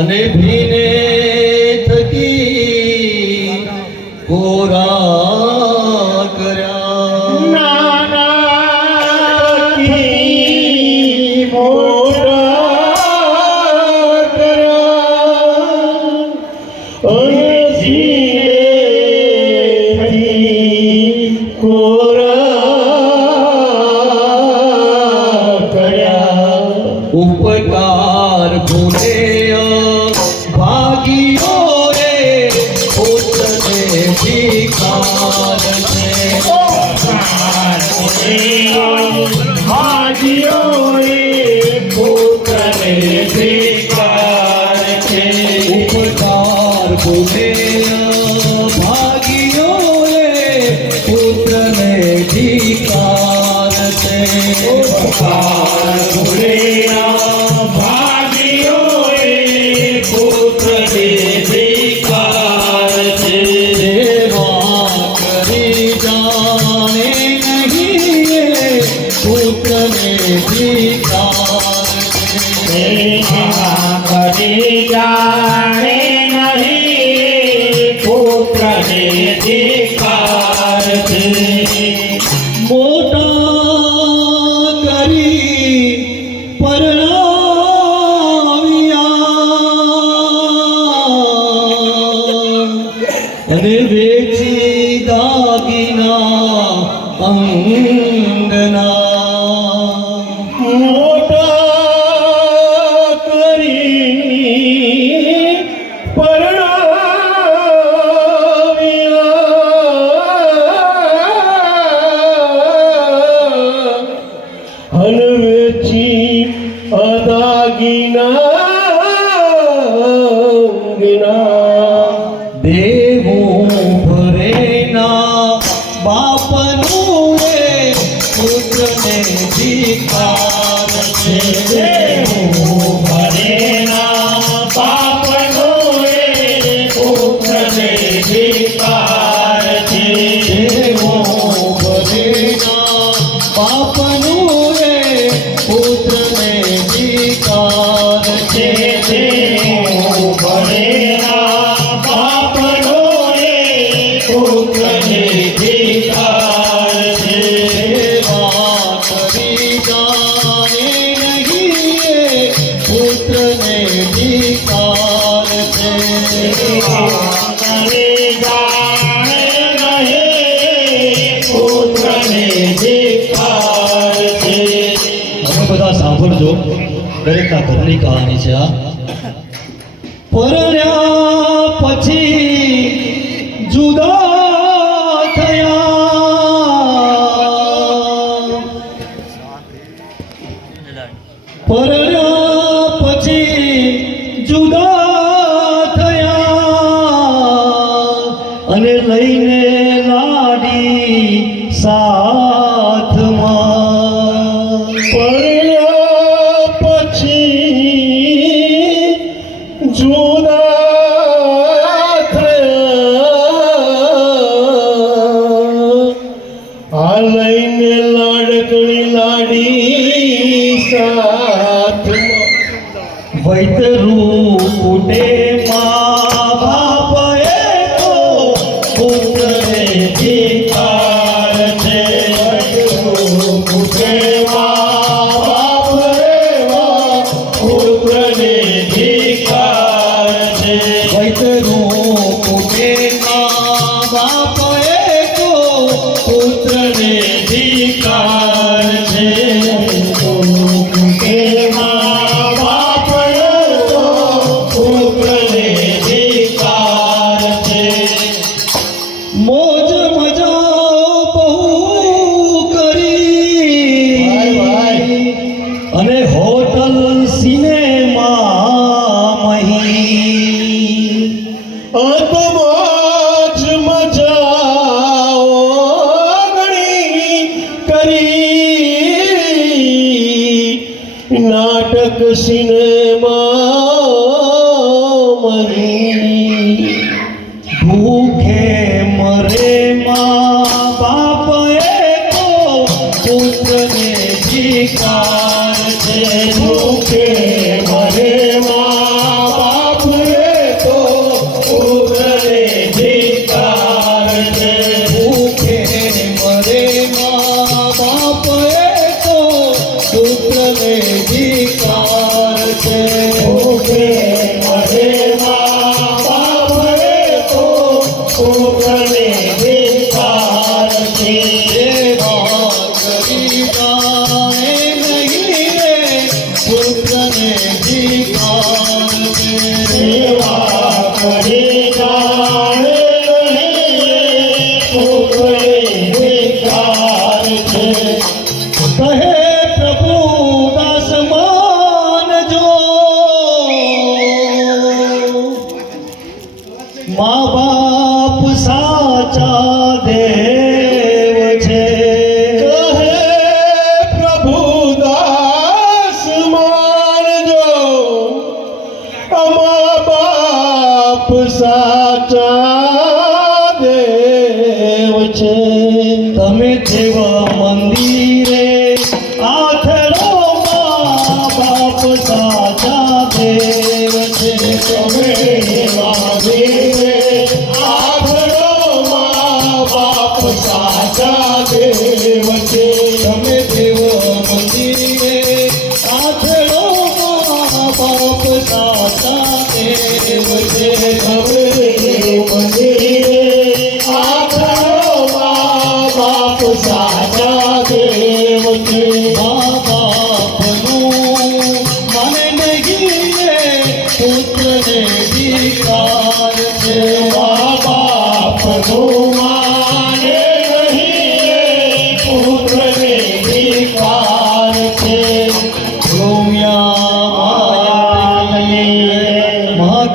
અને ભીને થકી કોરા કર્યા નાના થકી મોરા કર્યા અને ભીને થકી કોરા કર્યા ઉપકાર ભૂલે અને વેચી દાગીના અંગના મોટા કરી પરણાવ્યા અને વેચી અદાગીના દેવું ભરેના બાપનું રે પુત્રને ધિકાર છે દેવું ભરેના બાપનું રે પુત્રને ધિકાર છે દેવું ભરેના બાપનું રે પુત્રને ધિકાર છે દેવું ભરેના સાંભળજો દરેકના ઘરની કહાની છે આ પરણ્યા પછી જુદા થયા પરણ્યા પછી જુદા થયા અને લઈને લાડી સાથમાં લઈને લાડકણી લાડી સાથમાં વૈતરું કુટે મા બાપએ તો પુત્રને ધિકાર છે વૈતરું કુટે મા બાપએ પુત્રને ધિકાર છે અંતમાં જ મજાઓ ઘણી કરી નાટક સિનેમા મહી ભૂખે મરે મા બાપ એકો પુત્રને ધિકાર છે. ભૂખે મરે મા બાપ તો પુત્રને ધિક્કાર છે. ભૂખે મરે મા બાપ એકો પુત્રને ધિકાર છે. ભૂખે મરે મા બાપ તો પુત્રને ધિક્કાર છે. સેવા કરી જાણે નહીં રે પુત્રને ધિકાર છે. સેવા કરી જાણે નહીં પુત્રને ધિક્કાર છે. કહે પ્રભુ દાસ માનજો મા બાપ સાચા દેવ છે. કહે પ્રભુ દાસ માનજો અમા બાપ સાચા દેવ છે. તમે દેવ મંદિરે આથડો મા બાપ સાચા દેવ છે. તમે દેવાદેવે આભરો મા બાપ સાચા દેવ છે. તમે દેવ મંદિરે આથડો મા બાપ સાચા દેવ છે. તમે મંદિરે આભરો મા બાપ સાચા દેવ છે. મા બાપનું મને નહીં રે પુત્રને ધિકાર છે. મા બાપનું